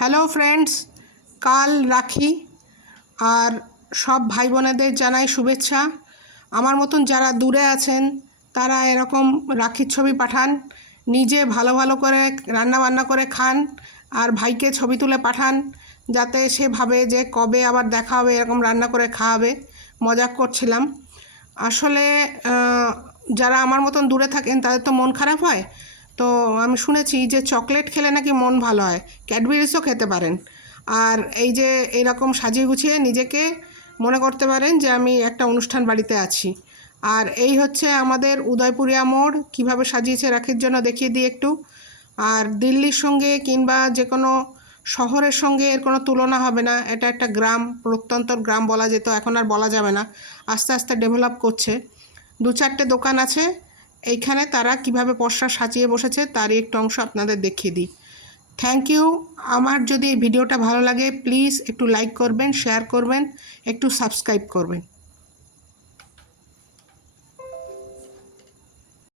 Hello friends, কাল রাখি আর সব ভাই বোনেদের জানাই শুভেচ্ছা। আমার মতন যারা দূরে আছেন তারা এরকম রাখির ছবি পাঠান, নিজে ভালো ভালো করে রান্না বান্না করে খান আর ভাইকে ছবি তুলে পাঠান, যাতে সে ভাবে যে কবে আবার দেখা হবে, এরকম রান্না করে খাওয়াবে। মজাক করছিলাম। আসলে যারা আমার মতন দূরে থাকেন তাদের তো মন খারাপ হয়। তো আমি শুনেছি যে চকলেট খেলে নাকি মন ভালো হয়, ক্যাডবেরিজও খেতে পারেন। আর এই যে এরকম সাজিয়ে গুছিয়ে নিজেকে মনে করতে পারেন যে আমি একটা অনুষ্ঠান বাড়িতে আছি। আর এই হচ্ছে আমাদের উদয়পুরিয়া মোড়, কীভাবে সাজিয়েছে রাখির জন্য দেখিয়ে দিই একটু। আর দিল্লির সঙ্গে কিংবা যে কোনো শহরের সঙ্গে এর কোনো তুলনা হবে না। এটা একটা গ্রাম, প্রত্যন্ত গ্রাম বলা যেত, এখন আর বলা যাবে না, আস্তে আস্তে ডেভেলপ করছে। দু চারটে দোকান আছে এইখানে, তারা কিভাবে পসরা সাজিয়ে বসেছে তারই একটু অংশ আপনাদের দেখিয়ে দিই। Thank you. আমার যদি এই ভিডিওটা ভালো লাগে প্লিজ একটু লাইক করবেন, শেয়ার করবেন, একটু সাবস্ক্রাইব করবেন।